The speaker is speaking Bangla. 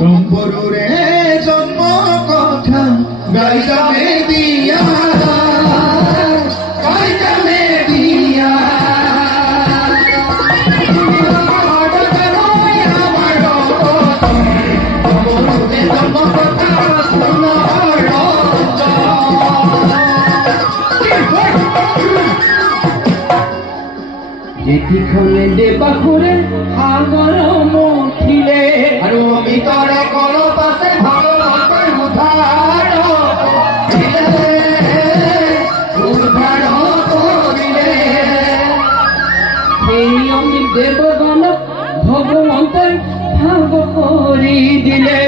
রংপুরে জন্ম কথা গাইজামে দিয়া গাইজামে দিয়া যেটিখানে দেবা করে আগর মুখিলে আর আমি তোর কোন পাশে ভাগবতের উধারো উদ্ধারো করিলে সেই আমি দেবগণ ভগবন্তের ভাগ করি দিলে